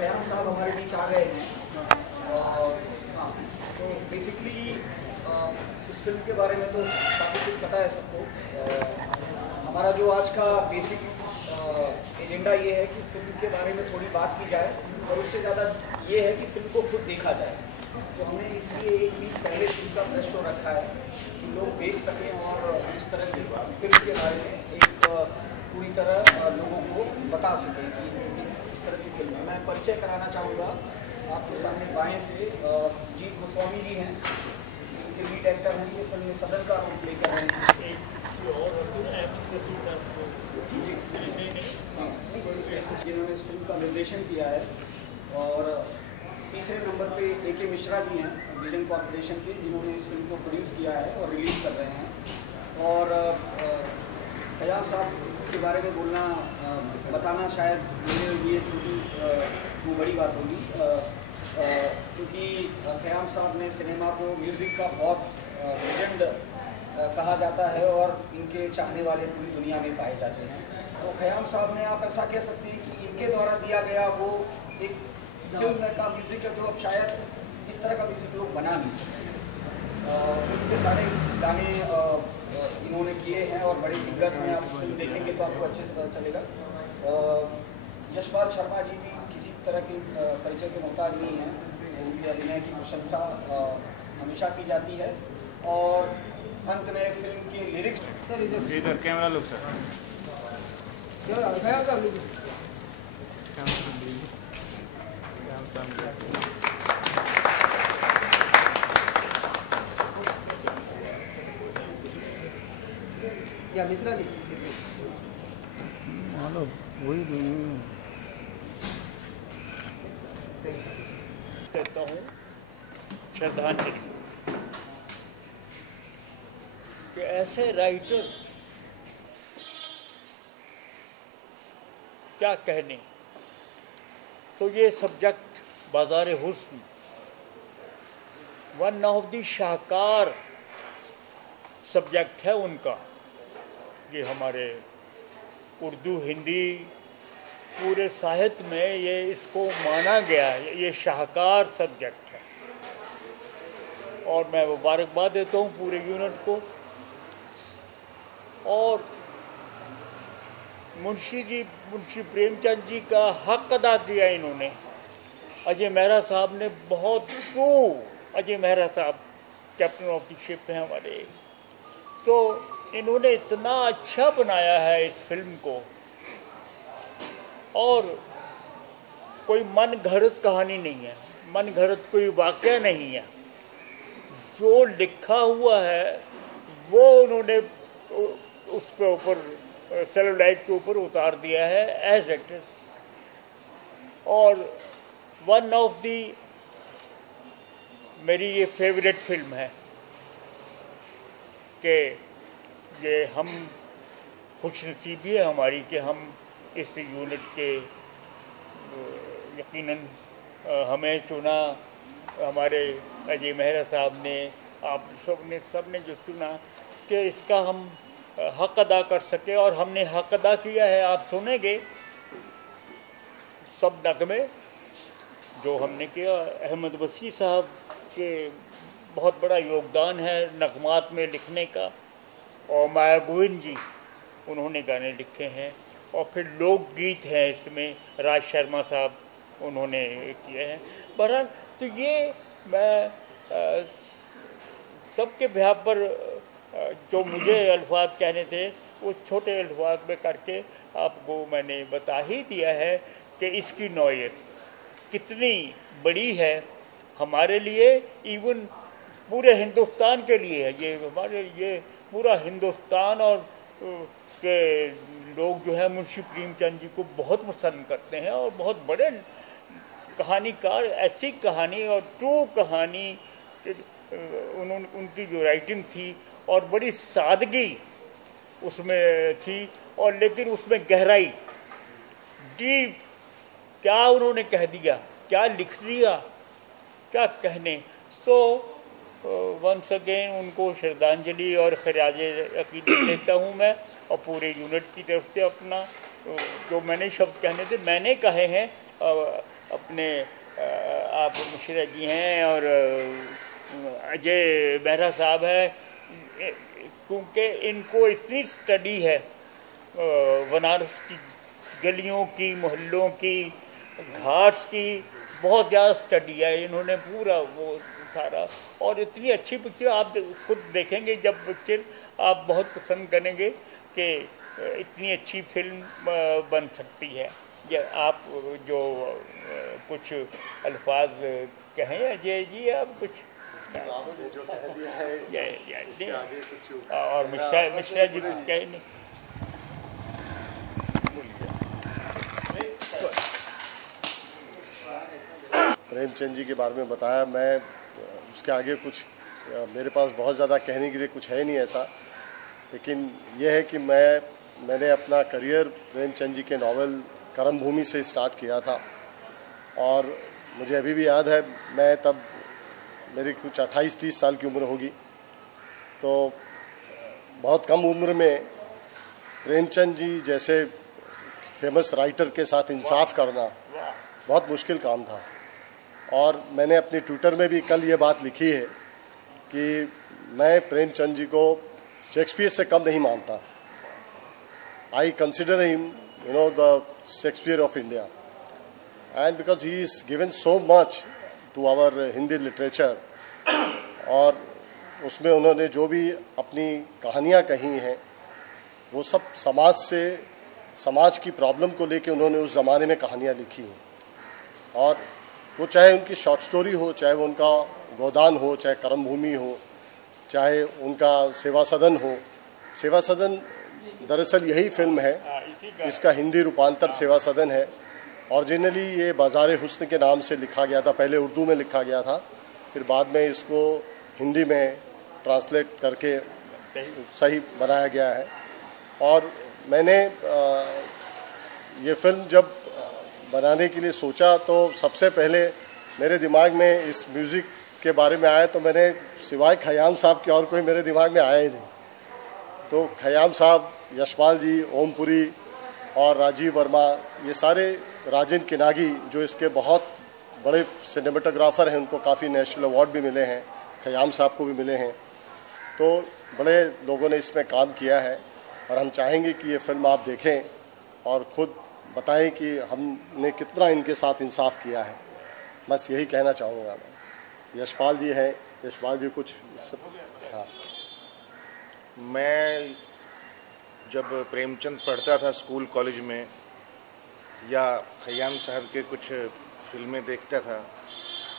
खयाम साहब हमारे बीच आ गए हैं। हाँ, तो बेसिकली इस फिल्म के बारे में तो काफ़ी कुछ पता है सबको। हमारा जो आज का बेसिक एजेंडा ये है कि फिल्म के बारे में थोड़ी बात की जाए और उससे ज़्यादा ये है कि फिल्म को खुद देखा जाए। तो हमने इसलिए एक वीक पहले फिल्म का प्रेस शो रखा है कि लोग देख सकें और इस तरह की फिल्म के बारे में एक पूरी तरह लोगों को बता सकें कि इस तरह की फिल्म है। मैं परिचय कराना चाहूँगा आपके सामने बाएं से जीत गोस्वामी जी हैं, इनके लीड एक्टर हैं। ये फिल्म में सदन का रोल प्ले कर रहे हैं। जिन्होंने इस फिल्म का निर्देशन किया है। और तीसरे नंबर पे AK मिश्रा जी हैं विजन कॉर्पोरेशन के, जिन्होंने इस फिल्म को प्रोड्यूस किया है और रिलीज़ कर रहे हैं। और खयाम साहब के बारे में बोलना बताना शायद मेरे लिए छोटी वो बड़ी बात होगी, क्योंकि खयाम साहब ने सिनेमा को म्यूज़िक का बहुत लेजेंड कहा जाता है और इनके चाहने वाले पूरी दुनिया में पाए जाते हैं। तो खयाम साहब ने, आप ऐसा कह सकते हैं कि इनके द्वारा दिया गया वो एक फिल्म का म्यूज़िक है जो अब शायद इस तरह का म्यूज़िक लोग बना नहीं सकते। फिल्म के सारे गाने इन्होंने किए हैं और बड़े सिंगर्स हैं। आप फिल्म देखेंगे तो आपको अच्छे से पता चलेगा। यशपाल शर्मा जी भी किसी तरह के परिचय के मोहताज नहीं हैं। उनकी अभिनय की प्रशंसा हमेशा की जाती है। और अंत में फिल्म के लिरिक्स इधर कैमरा लोग सर या मिश्रा जी हेलो वही कहता हूँ श्रद्धांजलि कि ऐसे राइटर क्या कहने। तो ये सब्जेक्ट बाज़ार हुस्न one of the Shahkar subject है उनका। ये हमारे उर्दू हिंदी पूरे साहित्य में ये इसको माना गया है, ये शाहकार सब्जेक्ट है। और मैं मुबारकबाद देता हूँ पूरे यूनिट को। और मुंशी प्रेमचंद जी का हक अदा किया इन्होंने। अजय मेहरा साहब ने बहुत अजय मेहरा साहब कैप्टन ऑफ द शिप हैं हमारे। तो इन्होंने इतना अच्छा बनाया है इस फिल्म को। और कोई मन घड़त कहानी नहीं है, मन घड़त कोई वाक़या नहीं है। जो लिखा हुआ है वो उन्होंने उस पे ऊपर सेलुलाइट के ऊपर उतार दिया है एज इट इज। और वन ऑफ दी मेरी ये फेवरेट फिल्म है कि ये हम खुशनसीबी है हमारी कि हम इस यूनिट के यकीनन हमें चुना, हमारे अजय मेहरा साहब ने, आप सब ने जो चुना कि इसका हम हक अदा कर सके। और हमने हक अदा किया है। आप सुनेंगे सब नगमे जो हमने किया। अहमद वसी साहब के बहुत बड़ा योगदान है नगमात में लिखने का। और माया गोविंद जी उन्होंने गाने लिखे हैं। और फिर लोकगीत हैं इसमें, राज शर्मा साहब उन्होंने किए हैं। बहरहाल तो ये मैं सबके बिहार पर जो मुझे अल्फाज कहने थे वो छोटे अल्फाज में करके आपको मैंने बता ही दिया है कि इसकी नौयत कितनी बड़ी है हमारे लिए, इवन पूरे हिंदुस्तान के लिए है। ये हमारे ये पूरा हिंदुस्तान और के लोग जो है मुंशी प्रेमचंद जी को बहुत पसंद करते हैं। और बहुत बड़े कहानीकार, ऐसी कहानी और ट्रू कहानी उनकी जो राइटिंग थी और बड़ी सादगी उसमें थी। और लेकिन उसमें गहराई, डीप, क्या उन्होंने कह दिया, क्या लिख दिया, क्या कहने। सो वंस अगेन उनको श्रद्धांजलि और खराज अकीदत देता हूँ मैं। और पूरे यूनिट की तरफ से अपना जो मैंने शब्द कहने थे मैंने कहे हैं। अब अपने आप मिश्रा जी हैं और अजय बेहरा साहब हैं, क्योंकि इनको इतनी स्टडी है बनारस की गलियों की, मोहल्लों की, घाट्स की, बहुत ज़्यादा स्टडी है इन्होंने, पूरा वो सारा। और इतनी अच्छी पिक्चर आप खुद देखेंगे जब पिक्चर, आप बहुत पसंद करेंगे कि इतनी अच्छी फिल्म बन सकती है। या आप जो कुछ अल्फाज कहें अजय जी, आप कुछ जो कह दिया है और मिश्रा जी कुछ कहे नहीं। प्रेमचंद जी के बारे में बताया, मैं उसके आगे कुछ मेरे पास बहुत ज़्यादा कहने के लिए कुछ है नहीं ऐसा, लेकिन यह है कि मैंने अपना करियर प्रेमचंद जी के नावल कर्म भूमि से स्टार्ट किया था। और मुझे अभी भी याद है, मैं तब मेरी कुछ 28-30 साल की उम्र होगी, तो बहुत कम उम्र में प्रेमचंद जी जैसे फेमस राइटर के साथ इंसाफ करना बहुत मुश्किल काम था। और मैंने अपने ट्विटर में भी कल ये बात लिखी है कि मैं प्रेमचंद जी को शेक्सपियर से कम नहीं मानता। I consider him the Shakespeare of India, and because he is given so much to our Hindi literature. और उसमें उन्होंने जो भी अपनी कहानियाँ कही हैं वो सब समाज की प्रॉब्लम को लेके उन्होंने उस ज़माने में कहानियाँ लिखी हैं। और वो चाहे उनकी शॉर्ट स्टोरी हो, चाहे वो उनका गोदान हो, चाहे कर्म भूमि हो, चाहे उनका सेवा सदन हो। सेवा सदन दरअसल यही फिल्म है, इसका हिंदी रूपांतर सेवा सदन है। ओरिजिनली ये बाज़ार हुस्न के नाम से लिखा गया था, पहले उर्दू में लिखा गया था, फिर बाद में इसको हिंदी में ट्रांसलेट करके सही बनाया गया है। और मैंने ये फिल्म जब बनाने के लिए सोचा तो सबसे पहले मेरे दिमाग में इस म्यूज़िक के बारे में आया, तो मैंने सिवाय खयाम साहब के और कोई मेरे दिमाग में आया ही नहीं। तो खयाम साहब, यशपाल जी, ओमपुरी और राजीव वर्मा, ये सारे, राजन किनागी जो इसके बहुत बड़े सिनेमेटोग्राफर हैं, उनको काफ़ी नेशनल अवार्ड भी मिले हैं, खयाम साहब को भी मिले हैं। तो बड़े लोगों ने इसमें काम किया है और हम चाहेंगे कि ये फिल्म आप देखें और ख़ुद बताएं कि हमने कितना इनके साथ इंसाफ किया है। बस यही कहना चाहूँगा मैं। यशपाल जी हैं, यशपाल जी कुछ। हाँ, मैं जब प्रेमचंद पढ़ता था स्कूल कॉलेज में, या खयाम साहब के कुछ फिल्में देखता था,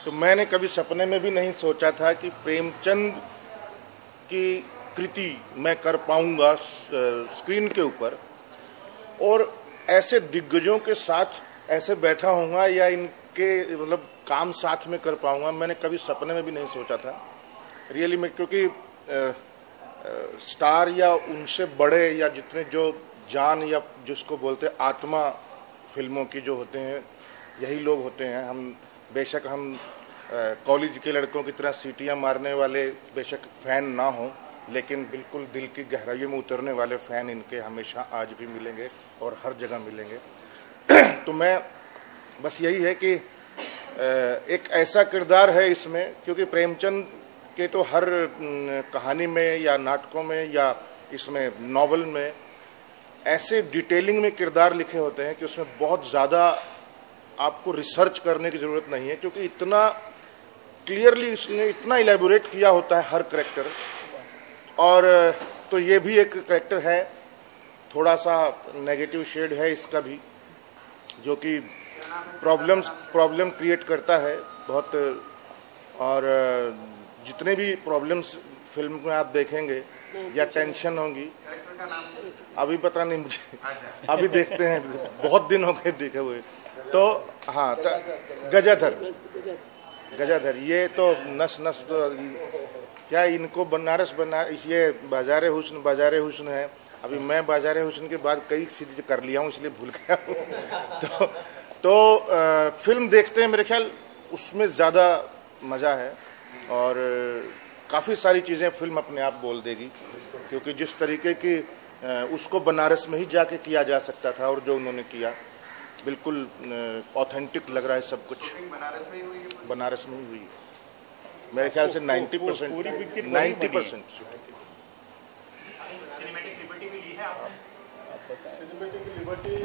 तो मैंने कभी सपने में भी नहीं सोचा था कि प्रेमचंद की कृति मैं कर पाऊंगा स्क्रीन के ऊपर, और ऐसे दिग्गजों के साथ ऐसे बैठा होऊंगा या इनके मतलब काम साथ में कर पाऊंगा। मैंने कभी सपने में भी नहीं सोचा था रियली में, क्योंकि स्टार या उनसे बड़े या जितने जो जान या जिसको बोलते हैं आत्मा फिल्मों की जो होते हैं, यही लोग होते हैं। बेशक हम कॉलेज के लड़कों की तरह सीटियां मारने वाले बेशक फैन ना हो, लेकिन बिल्कुल दिल की गहराइयों में उतरने वाले फैन इनके हमेशा आज भी मिलेंगे और हर जगह मिलेंगे। तो मैं बस यही है कि एक ऐसा किरदार है इसमें, क्योंकि प्रेमचंद के तो हर कहानी में या नाटकों में या इसमें नॉवल में ऐसे डिटेलिंग में किरदार लिखे होते हैं कि उसमें बहुत ज़्यादा आपको रिसर्च करने की ज़रूरत नहीं है, क्योंकि इतना क्लियरली इसने इतना इलेबोरेट किया होता है हर करेक्टर। और तो ये भी एक करेक्टर है, थोड़ा सा नेगेटिव शेड है इसका भी, जो कि प्रॉब्लम क्रिएट करता है बहुत। और जितने भी प्रॉब्लम्स फिल्म में आप देखेंगे या टेंशन होंगी, अभी पता नहीं मुझे, अभी देखते हैं, बहुत दिन हो गए देखे हुए। तो हाँ, गजाधर ये तो नस तो क्या इनको बनारस ये बाजार हुस्न है। अभी मैं बाजार हुस्न के बाद कई सीरीज कर लिया हूँ, इसलिए भूल गया हूँ। तो फिल्म देखते हैं, मेरे ख्याल उसमें ज़्यादा मज़ा है और काफ़ी सारी चीज़ें फिल्म अपने आप बोल देगी, क्योंकि जिस तरीके की उसको बनारस में ही जाके किया जा सकता था और जो उन्होंने किया, बिल्कुल ऑथेंटिक लग रहा है सब कुछ। बनारस में ही हुई है मेरे ख्याल से 90%। पूरी पिक्चर 90%। Cinematic liberty